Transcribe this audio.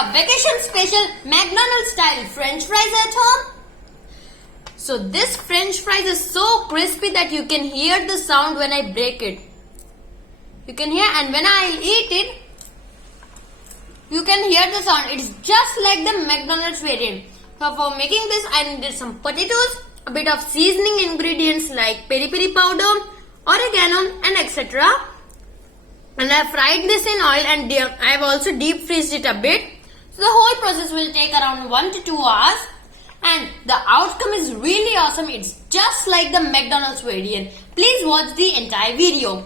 a vacation special McDonald's style French fries at home? So this French fries is so crispy that you can hear the sound when I break it. You can hear, and when I eat it, you can hear the sound. It's just like the McDonald's variant. So for making this, I needed some potatoes, a bit of seasoning ingredients like peri-peri powder, oregano, and etc. And I fried this in oil, and I have also deep freezed it a bit. So the whole process will take around 1 to 2 hours. And the outcome is really awesome. It's just like the McDonald's variant. Please watch the entire video.